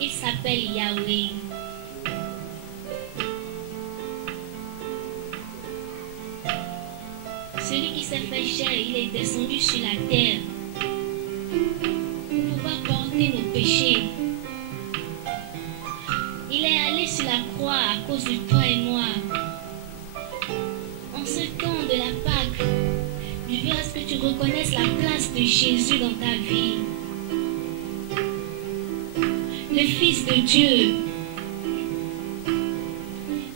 Il s'appelle Yahweh. Celui qui s'est fait chair, il est descendu sur la terre pour pouvoir porter nos péchés. Il est allé sur la croix à cause de toi et moi. En ce temps de la Pâque, je veux à ce que tu reconnaisses la place de Jésus dans ta vie. Le Fils de Dieu.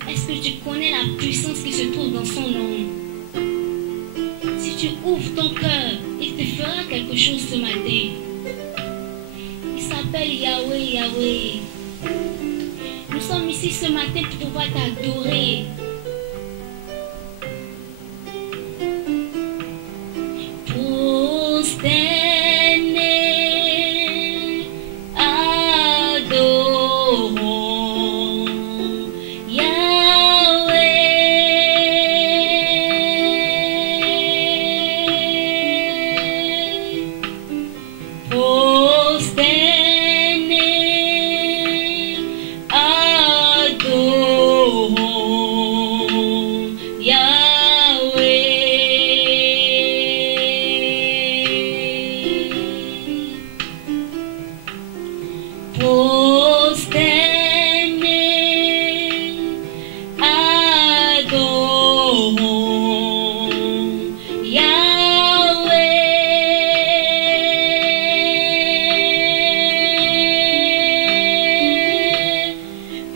Est-ce que tu connais la puissance qui se trouve dans son nom? Si tu ouvres ton cœur, il te fera quelque chose ce matin. Il s'appelle Yahweh, Yahweh. Nous sommes ici ce matin pour pouvoir t'adorer. Prosterné, adorons Yahweh. Prosterné, adorons Yahweh. Prosterné, adorons Yahweh.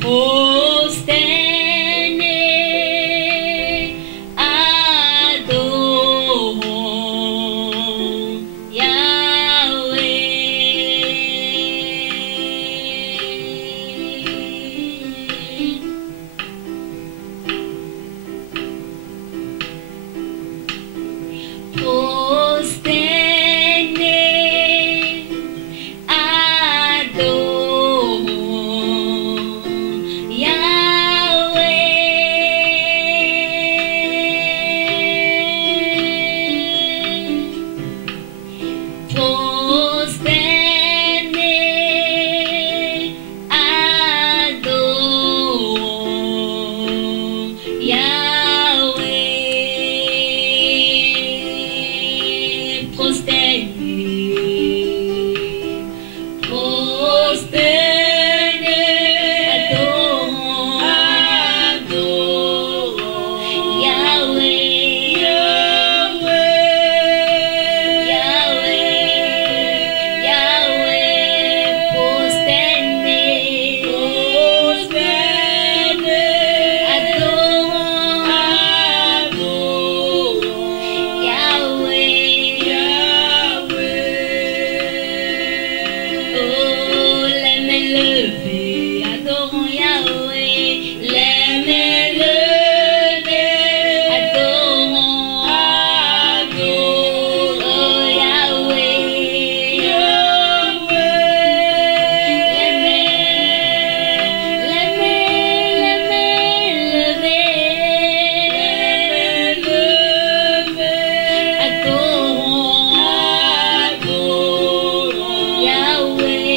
Prosterné, adorons Yahweh. Prosterné, adorons Yahweh. Prosterné, adorons Yahweh. Prosterné, prosterné, adorons Yahweh. Yahweh, prosterné, adorons Yahweh. Oh, les mains levées, adorons Yahweh. Les mains levées, adorons Yahweh. Les mains levées, adorons Yahweh.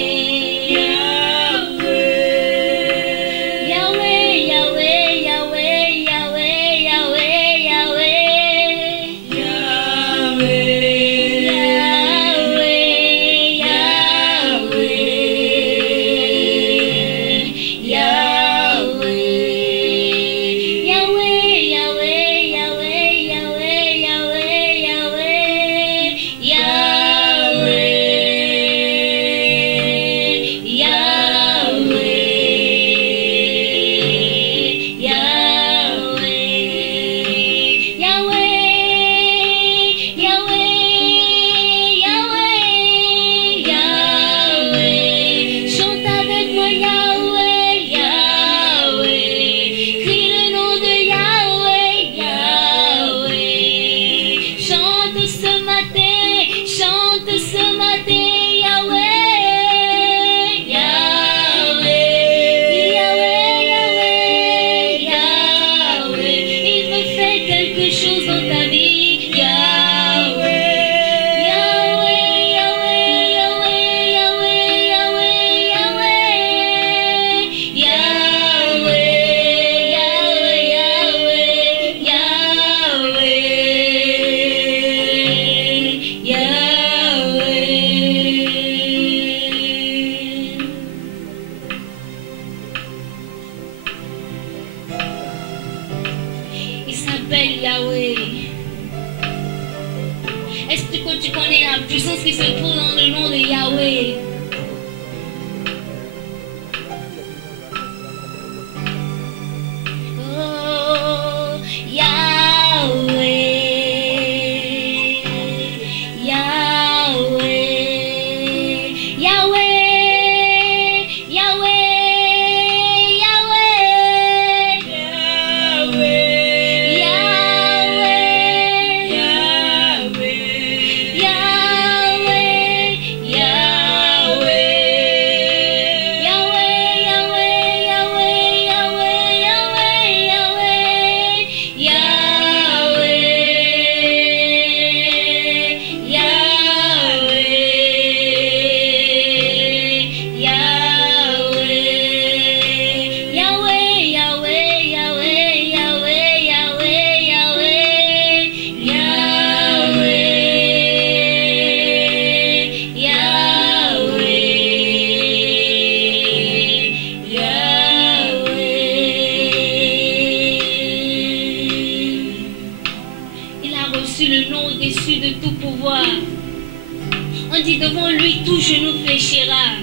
fléchira.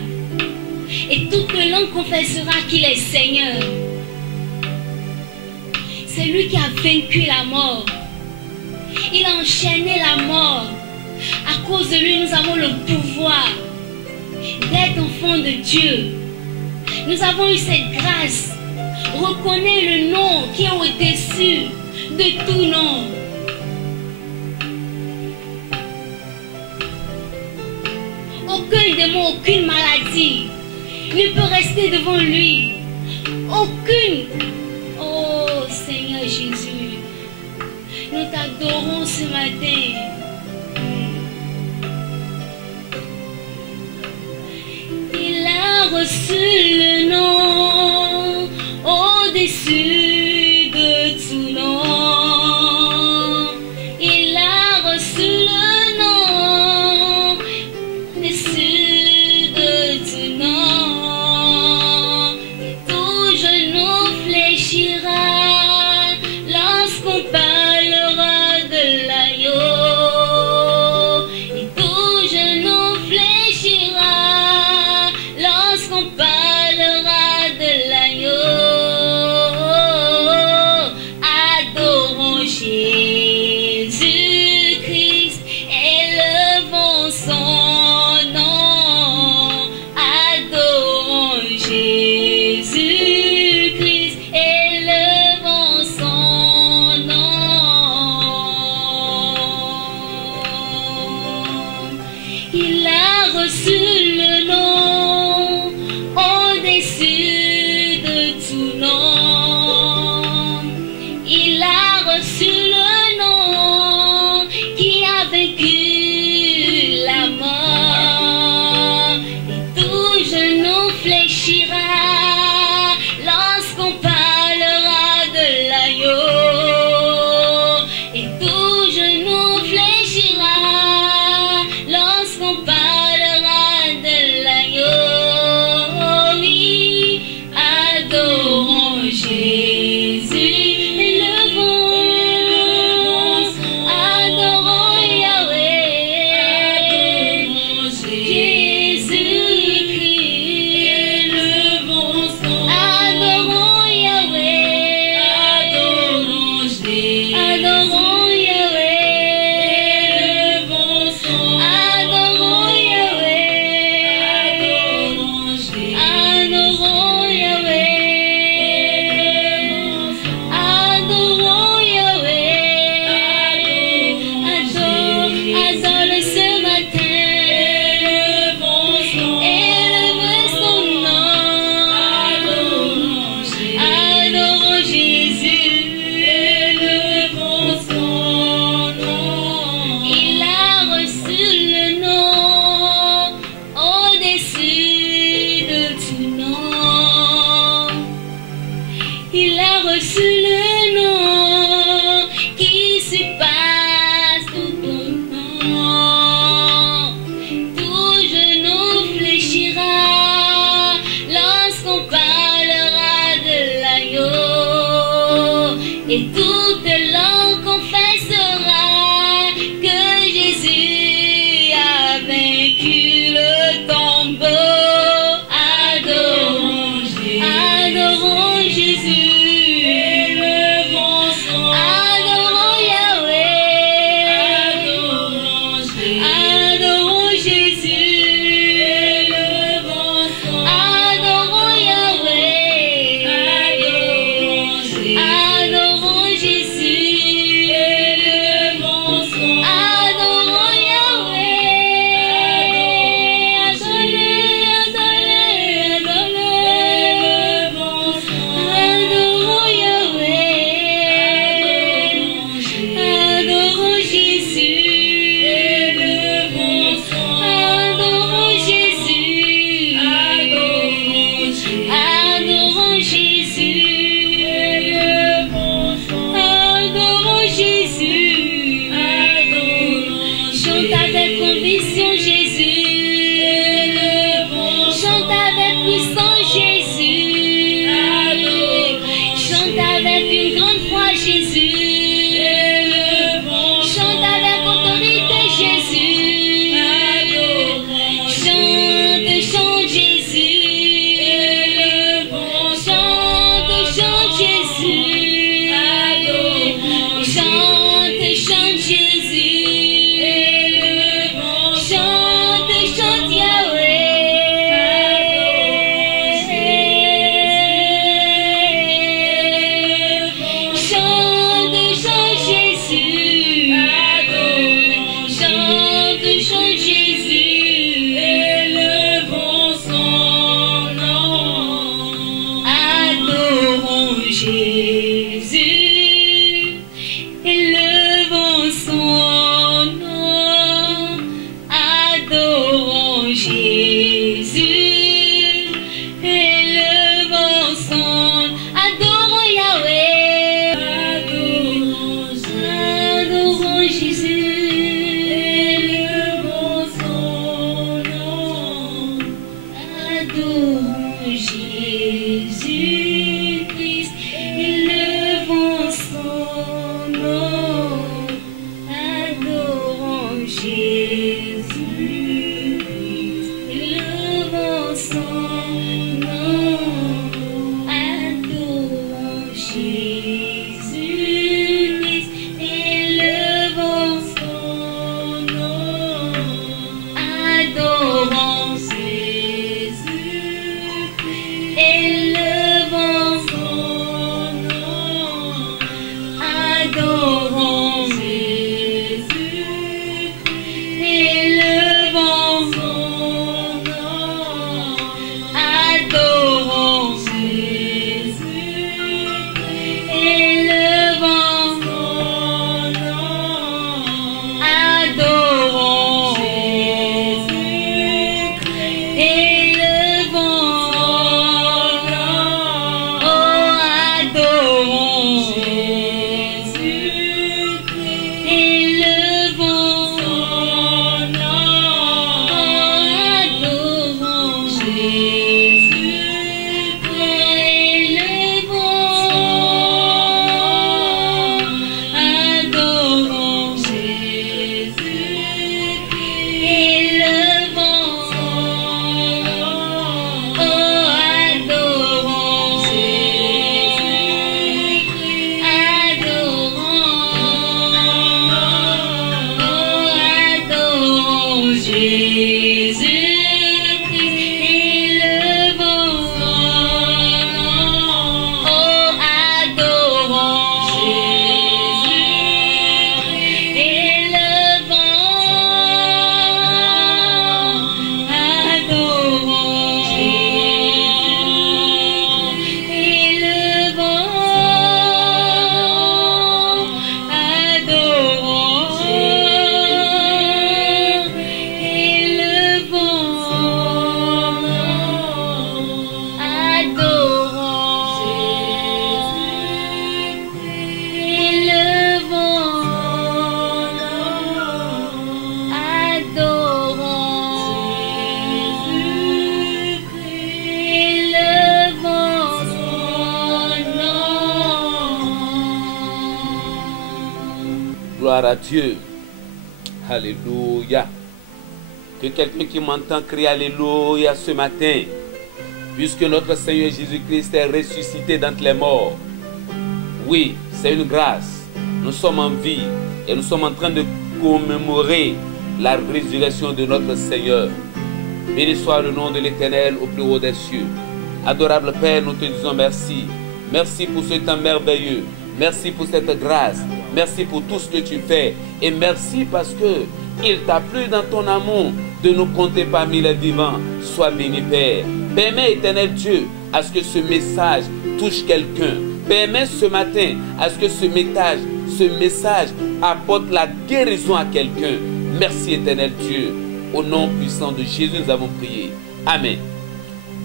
Et toute langue confessera qu'il est Seigneur. C'est lui qui a vaincu la mort. Il a enchaîné la mort. À cause de lui, nous avons le pouvoir d'être enfants de Dieu. Nous avons eu cette grâce. Reconnais le nom qui est au-dessus de tout nom. Aucun démon, aucune maladie ne peut rester devant lui. Aucune. Oh Seigneur Jésus, nous t'adorons ce matin. Il a reçu le nom au-dessus de tout nom. Il a reçu le nom au-dessus de tout nom. Et tout genou fléchira lorsqu'on parlera de l'agneau. Et tout genou fléchira lorsqu'on parlera Adorons Jésus-Christ, élevons son nom. Adorons Jésus-Christ, élevons son nom. Adorons Jésus-Christ, élevons son nom. Adorons Jésus-Christ, élevons son nom. Adorons Jésus-Christ, élevons son nom. Adorons Jésus-Christ, élevons son nom. Adorons Jésus-Christ, élevons son nom. Oh, adorons Jésus-Christ, élevons son nom. Adorons Jésus-Christ, élevons son nom. Adorons Jésus-Christ, élevons son nom. Oh, adorons Jésus-Christ, adorons Jésus-Christ, élevons son nom. Oh, adorons Jésus-Christ, élevons. Adorons Jésus-Christ, élevons. Adorons Gloire à Dieu. Alléluia. Que quelqu'un qui m'entend crie Alléluia ce matin, puisque notre Seigneur Jésus-Christ est ressuscité d'entre les morts. Oui, c'est une grâce. Nous sommes en vie et nous sommes en train de commémorer la résurrection de notre Seigneur. Béni soit le nom de l'Éternel au plus haut des cieux. Adorable Père, nous te disons merci. Merci pour ce temps merveilleux. Merci pour cette grâce. Merci pour tout ce que tu fais. Et merci parce que il t'a plu dans ton amour de nous compter parmi les vivants. Sois béni, Père. Permets, Éternel Dieu, à ce que ce message touche quelqu'un. Permets ce matin à ce que ce message apporte la guérison à quelqu'un. Merci, Éternel Dieu. Au nom puissant de Jésus, nous avons prié. Amen.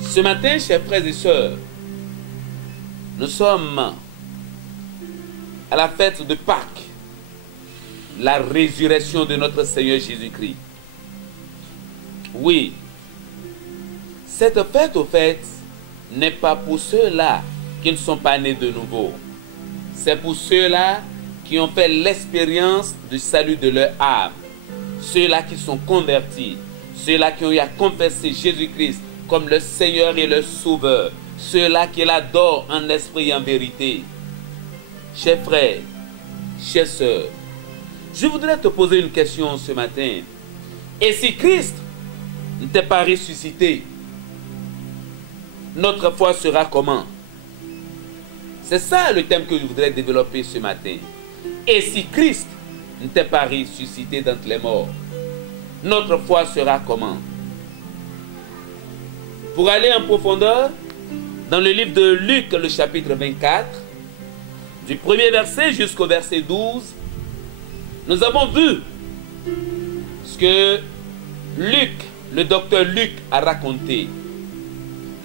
Ce matin, chers frères et sœurs, nous sommes à la fête de Pâques, la résurrection de notre Seigneur Jésus-Christ. Oui, cette fête, au fait, n'est pas pour ceux-là qui ne sont pas nés de nouveau. C'est pour ceux-là qui ont fait l'expérience du salut de leur âme. Ceux-là qui sont convertis. Ceux-là qui ont eu à confesser Jésus-Christ comme le Seigneur et le Sauveur. Ceux-là qui l'adorent en esprit et en vérité. Chers frères, chères sœurs, je voudrais te poser une question ce matin. Et si Christ n'était pas ressuscité, notre foi sera comment? C'est ça le thème que je voudrais développer ce matin. Et si Christ n'était pas ressuscité d'entre les morts, notre foi sera comment? Pour aller en profondeur, dans le livre de Luc, le chapitre 24, du premier verset jusqu'au verset 12, nous avons vu ce que Luc, le docteur Luc, a raconté.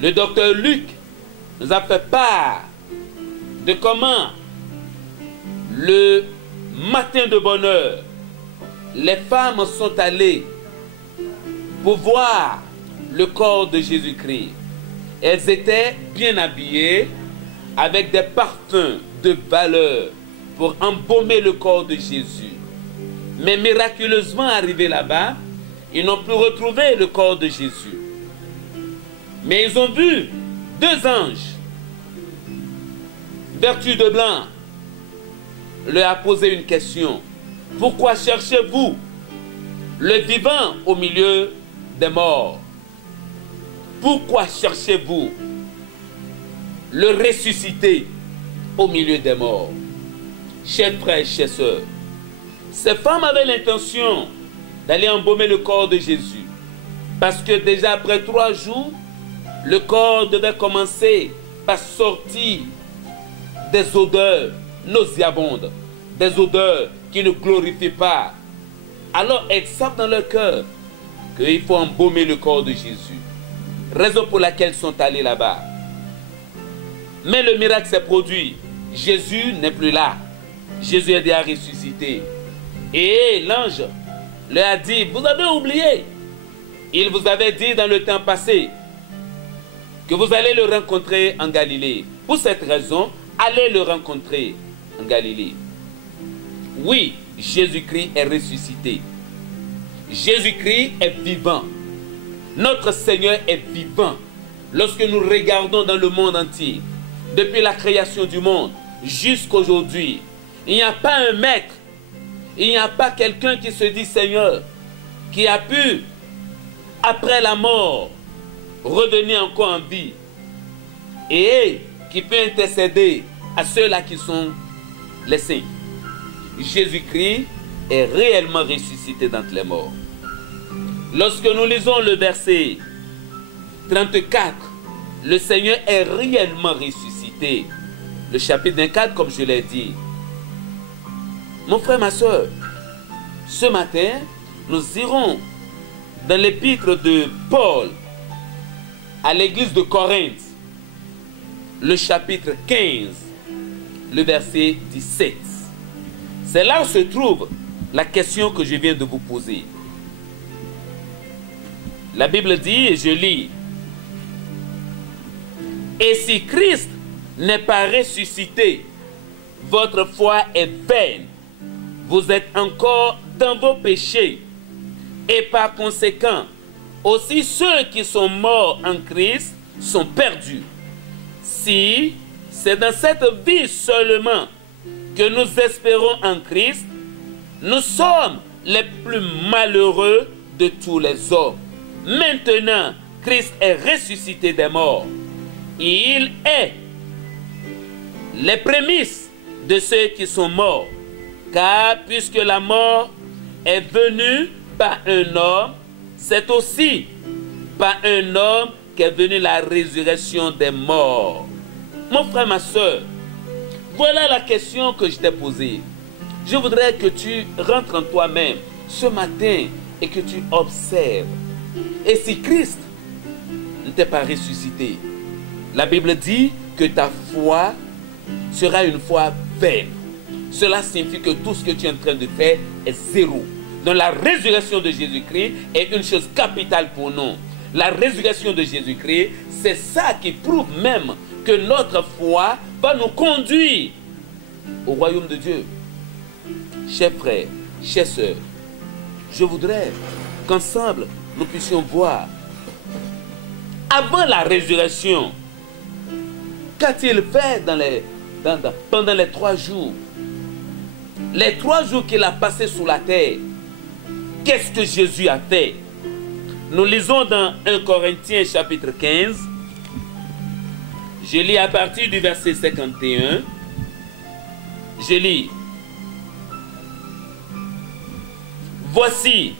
Le docteur Luc nous a fait part de comment le matin de bonne heure, les femmes sont allées pour voir le corps de Jésus-Christ. Elles étaient bien habillées avec des parfums de valeur pour embaumer le corps de Jésus. Mais miraculeusement arrivés là-bas, ils n'ont plus retrouvé le corps de Jésus. Mais ils ont vu deux anges, vêtus de blanc, leur a posé une question. Pourquoi cherchez-vous le vivant au milieu des morts? Pourquoi cherchez-vous le ressuscité au milieu des morts? Chers frères et chers sœurs, ces femmes avaient l'intention d'aller embaumer le corps de Jésus. Parce que déjà après 3 jours, le corps devait commencer par sortir des odeurs nauséabondes, des odeurs qui ne glorifient pas. Alors elles savent dans leur cœur qu'il faut embaumer le corps de Jésus. Raison pour laquelle elles sont allées là-bas. Mais le miracle s'est produit. Jésus n'est plus là. Jésus est déjà ressuscité. Et l'ange leur a dit, vous avez oublié. Il vous avait dit dans le temps passé que vous allez le rencontrer en Galilée. Pour cette raison, allez le rencontrer en Galilée. Oui, Jésus-Christ est ressuscité. Jésus-Christ est vivant. Notre Seigneur est vivant. Lorsque nous regardons dans le monde entier, depuis la création du monde jusqu'à aujourd'hui, il n'y a pas un maître, il n'y a pas quelqu'un qui se dit Seigneur, qui a pu, après la mort, revenir encore en vie et qui peut intercéder à ceux-là qui sont les saints. Jésus-Christ est réellement ressuscité d'entre les morts. Lorsque nous lisons le verset 34, le Seigneur est réellement ressuscité. Le chapitre 24, comme je l'ai dit. Mon frère, ma soeur, ce matin, nous irons dans l'épître de Paul à l'église de Corinthe, le chapitre 15, le verset 17. C'est là où se trouve la question que je viens de vous poser. La Bible dit, et je lis, « Et si Christ n'est pas ressuscité, votre foi est vaine. Vous êtes encore dans vos péchés. Et par conséquent, aussi ceux qui sont morts en Christ sont perdus. Si c'est dans cette vie seulement que nous espérons en Christ, nous sommes les plus malheureux de tous les hommes. Maintenant, Christ est ressuscité des morts. Il est les prémices de ceux qui sont morts. Car puisque la mort est venue par un homme, c'est aussi par un homme qu'est venue la résurrection des morts. Mon frère, ma soeur, voilà la question que je t'ai posée. Je voudrais que tu rentres en toi-même ce matin et que tu observes. Et si Christ ne t'est pas ressuscité, la Bible dit que ta foi sera une foi vaine. Cela signifie que tout ce que tu es en train de faire est zéro. Donc la résurrection de Jésus-Christ est une chose capitale pour nous. La résurrection de Jésus-Christ, c'est ça qui prouve même que notre foi va nous conduire au royaume de Dieu. Chers frères, chers sœurs, je voudrais qu'ensemble nous puissions voir, avant la résurrection, qu'a-t-il fait pendant les 3 jours? Les 3 jours qu'il a passés sous la terre, qu'est-ce que Jésus a fait? Nous lisons dans 1 Corinthiens chapitre 15. Je lis à partir du verset 51. Je lis. Voici,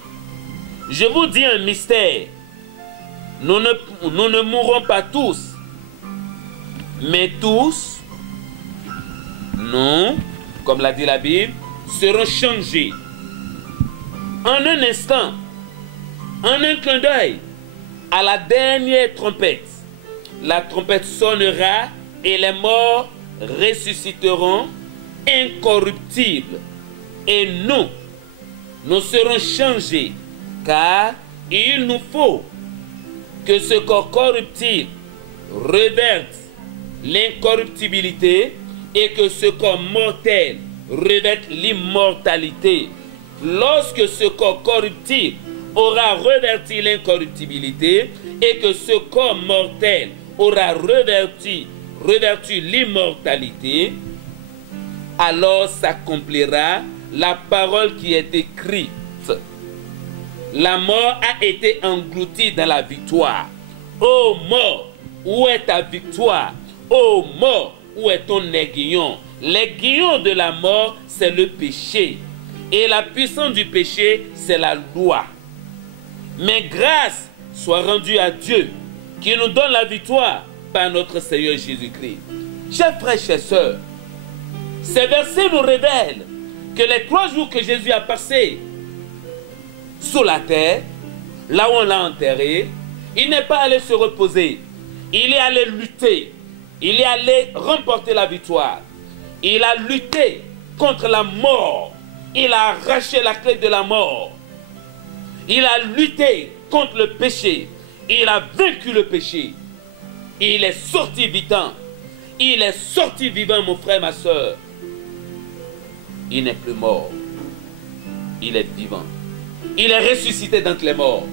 je vous dis un mystère. Nous ne mourrons pas tous, mais tous, non, comme l'a dit la Bible, seront changés. En un instant, en un clin d'œil, à la dernière trompette, la trompette sonnera et les morts ressusciteront incorruptibles. Et nous serons changés, car il nous faut que ce corps corruptible reverte l'incorruptibilité et que ce corps mortel reverte l'immortalité. Lorsque ce corps corruptible aura reverti l'incorruptibilité et que ce corps mortel aura reverti l'immortalité, alors s'accomplira la parole qui est écrite. La mort a été engloutie dans la victoire. Ô mort, où est ta victoire? Ô mort, où est ton aiguillon? L'aiguillon de la mort, c'est le péché. Et la puissance du péché, c'est la loi. Mais grâce soit rendue à Dieu, qui nous donne la victoire par notre Seigneur Jésus-Christ. Chers frères, chers sœurs, ces versets nous révèlent que les 3 jours que Jésus a passés sous la terre, là où on l'a enterré, il n'est pas allé se reposer. Il est allé lutter. Il est allé remporter la victoire. Il a lutté contre la mort. Il a arraché la clé de la mort. Il a lutté contre le péché. Il a vaincu le péché. Il est sorti vivant. Il est sorti vivant, mon frère, ma soeur. Il n'est plus mort. Il est vivant. Il est ressuscité d'entre les morts.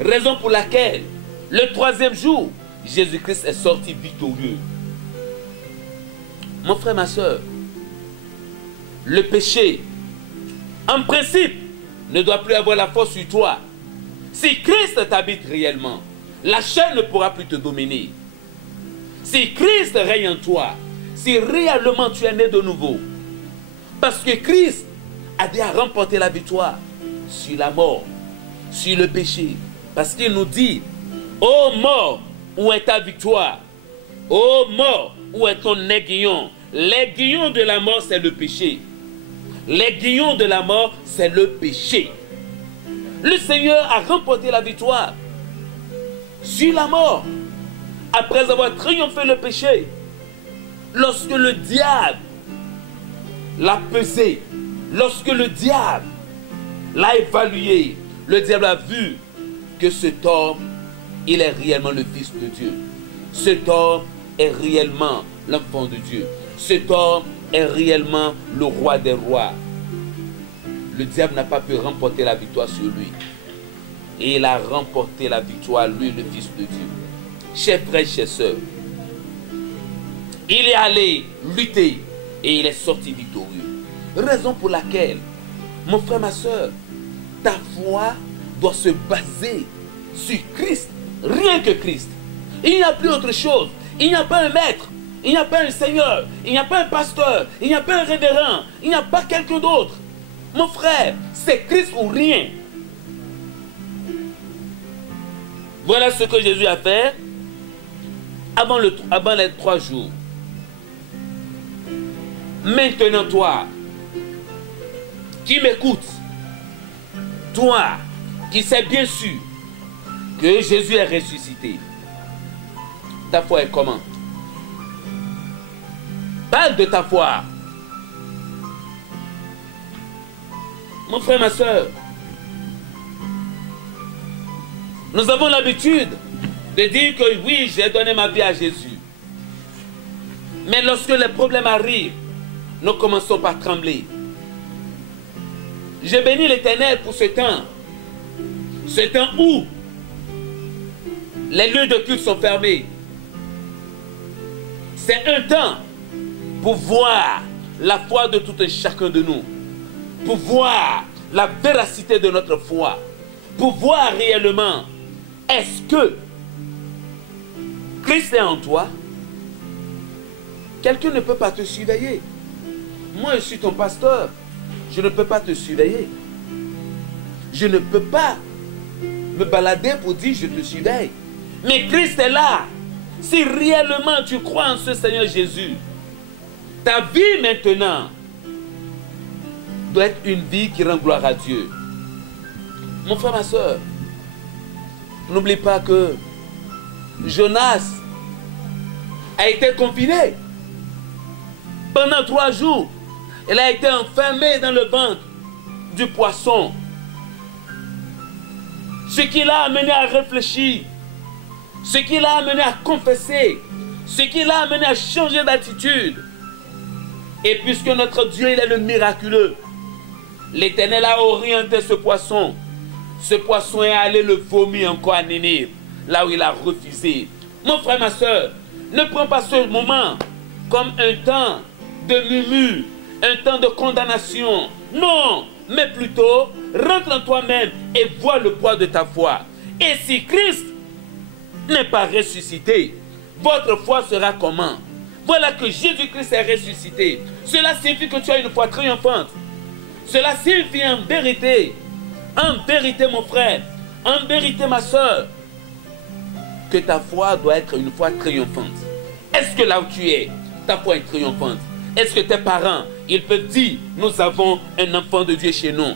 Raison pour laquelle, le 3e jour, Jésus-Christ est sorti victorieux. Mon frère, ma soeur, le péché, en principe, ne doit plus avoir la force sur toi. Si Christ t'habite réellement, la chair ne pourra plus te dominer. Si Christ règne en toi, si réellement tu es né de nouveau, parce que Christ a déjà remporté la victoire sur la mort, sur le péché. Parce qu'il nous dit, ô mort, où est ta victoire? Ô mort, où est ton aiguillon? L'aiguillon de la mort, c'est le péché. L'aiguillon de la mort, c'est le péché. Le Seigneur a remporté la victoire sur la mort. Après avoir triomphé le péché, lorsque le diable l'a pesé, lorsque le diable l'a évalué, le diable a vu que cet homme, il est réellement le Fils de Dieu. Cet homme est réellement l'enfant de Dieu. Cet homme est réellement le roi des rois. Le diable n'a pas pu remporter la victoire sur lui. Et il a remporté la victoire, lui, le Fils de Dieu. Chers frères, chers sœurs, il est allé lutter et il est sorti victorieux. Raison pour laquelle, mon frère, ma soeur, ta foi doit se baser sur Christ, rien que Christ. Il n'y a plus autre chose. Il n'y a pas un maître, il n'y a pas un seigneur, il n'y a pas un pasteur, il n'y a pas un révérend, il n'y a pas quelqu'un d'autre. Mon frère, c'est Christ ou rien. Voilà ce que Jésus a fait avant les 3 jours. Maintenant, toi, qui m'écoutes, toi, qui sais bien sûr que Jésus est ressuscité, ta foi est comment? Parle de ta foi. Mon frère, ma soeur, nous avons l'habitude de dire que oui, j'ai donné ma vie à Jésus. Mais lorsque les problèmes arrivent, nous commençons par trembler. Je bénis l'Éternel pour ce temps où les lieux de culte sont fermés. C'est un temps pour voir la foi de tout un chacun de nous, pour voir la véracité de notre foi, pour voir réellement est-ce que Christ est en toi. Quelqu'un ne peut pas te surveiller. Moi, je suis ton pasteur. Je ne peux pas te surveiller. Je ne peux pas me balader pour dire je te surveille. Mais Christ est là. Si réellement tu crois en ce Seigneur Jésus, ta vie maintenant doit être une vie qui rend gloire à Dieu. Mon frère, ma soeur, n'oublie pas que Jonas a été confiné pendant 3 jours. Il a été enfermé dans le ventre du poisson. Ce qui l'a amené à réfléchir ce qui l'a amené à confesser, ce qui l'a amené à changer d'attitude. Et puisque notre Dieu, il est le miraculeux, l'Éternel a orienté ce poisson. Ce poisson est allé le vomir encore à Ninive, là où il a refusé. Mon frère, ma soeur, ne prends pas ce moment comme un temps de murmure, un temps de condamnation. Non, mais plutôt, rentre en toi-même et vois le poids de ta foi. Et si Christ n'est pas ressuscité, votre foi sera comment? Voilà que Jésus-Christ est ressuscité. Cela signifie que tu as une foi triomphante. Cela signifie en vérité mon frère, en vérité ma soeur, que ta foi doit être une foi triomphante. Est-ce que là où tu es, ta foi est triomphante? Est-ce que tes parents, ils peuvent dire, nous avons un enfant de Dieu chez nous?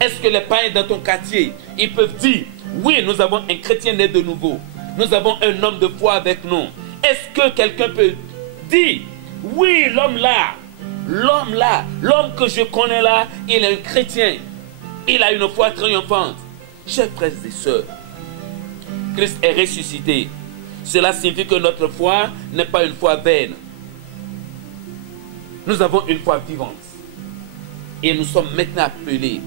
Est-ce que les païens dans ton quartier, ils peuvent dire, oui, nous avons un chrétien né de nouveau. Nous avons un homme de foi avec nous. Est-ce que quelqu'un peut dire, oui, l'homme là, l'homme que je connais là, il est un chrétien. Il a une foi triomphante. Chers frères et sœurs, Christ est ressuscité. Cela signifie que notre foi n'est pas une foi vaine. Nous avons une foi vivante. Et nous sommes maintenant appelés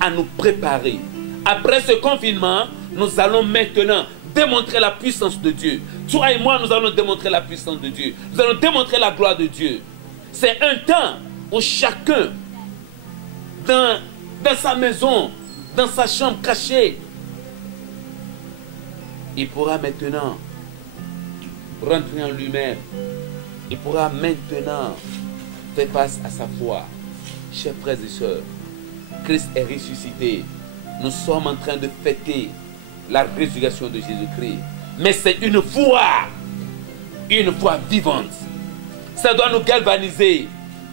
à nous préparer. Après ce confinement, nous allons maintenant démontrer la puissance de Dieu. Toi et moi, nous allons démontrer la puissance de Dieu. Nous allons démontrer la gloire de Dieu. C'est un temps où chacun, dans sa maison, dans sa chambre cachée, il pourra maintenant rentrer en lui-même. Il pourra maintenant faire face à sa foi. Chers frères et sœurs, Christ est ressuscité. Nous sommes en train de fêter la résurrection de Jésus-Christ. Mais c'est une foi vivante. Ça doit nous galvaniser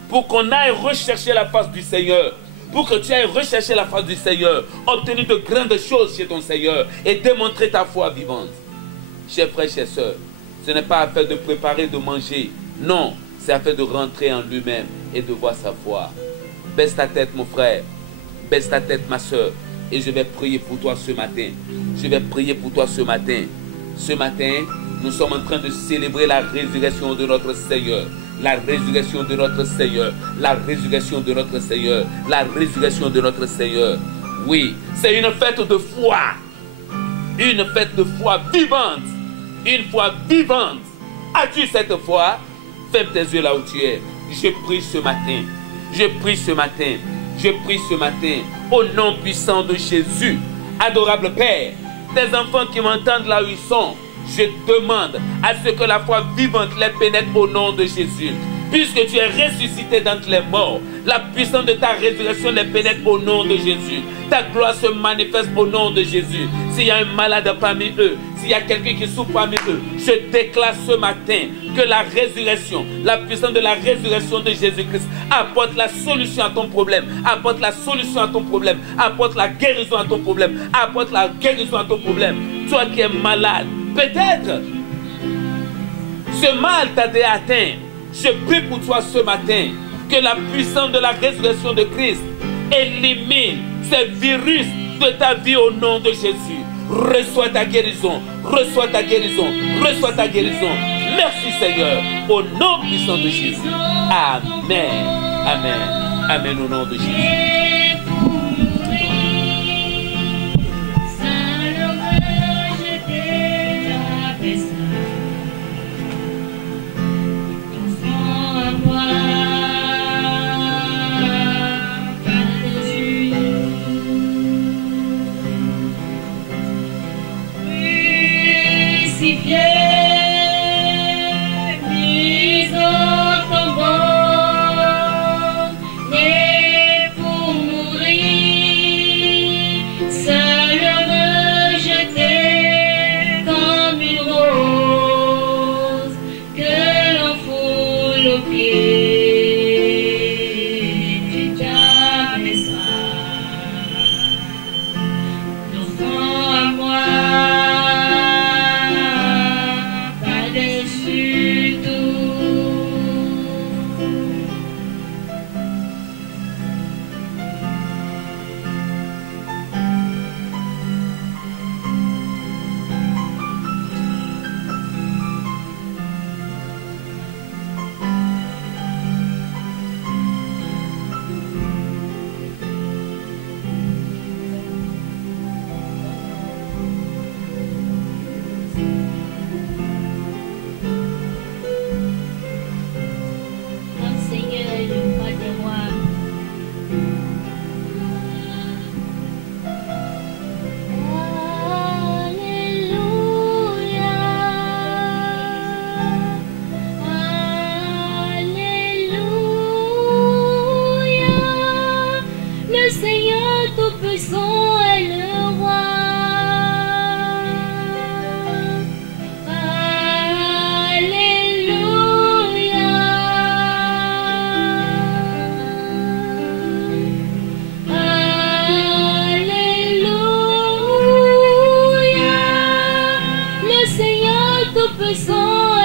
pour qu'on aille rechercher la face du Seigneur. Pour que tu ailles rechercher la face du Seigneur, obtenir de grandes choses chez ton Seigneur et démontrer ta foi vivante. Chers frères, chers sœurs, ce n'est pas affaire de préparer, de manger. Non, c'est affaire de rentrer en lui-même et de voir sa foi. Baisse ta tête, mon frère. Baisse ta tête, ma soeur. Et je vais prier pour toi ce matin. Je vais prier pour toi ce matin. Ce matin, nous sommes en train de célébrer la résurrection de notre Seigneur. La résurrection de notre Seigneur. La résurrection de notre Seigneur. La résurrection de notre Seigneur. Oui, c'est une fête de foi. Une fête de foi vivante. Une foi vivante. As-tu cette foi? Ferme tes yeux là où tu es. Je prie ce matin. Je prie ce matin. Je prie ce matin. Au nom puissant de Jésus. Adorable Père, tes enfants qui m'entendent là où ils sont, je demande à ce que la foi vivante les pénètre au nom de Jésus. Puisque tu es ressuscité d'entre les morts, la puissance de ta résurrection les pénètre au nom de Jésus. Ta gloire se manifeste au nom de Jésus. S'il y a un malade parmi eux, s'il y a quelqu'un qui souffre parmi eux, je déclare ce matin que la résurrection, la puissance de la résurrection de Jésus-Christ apporte la solution à ton problème, apporte la solution à ton problème, apporte la guérison à ton problème, apporte la guérison à ton problème. Toi qui es malade, peut-être ce mal t'a déjà atteint. Je prie pour toi ce matin que la puissance de la résurrection de Christ élimine ces virus de ta vie au nom de Jésus. Reçois ta guérison, reçois ta guérison, reçois ta guérison. Merci Seigneur, au nom puissant de Jésus. Amen, amen, amen au nom de Jésus. Pour le Seigneur Tout-Puissant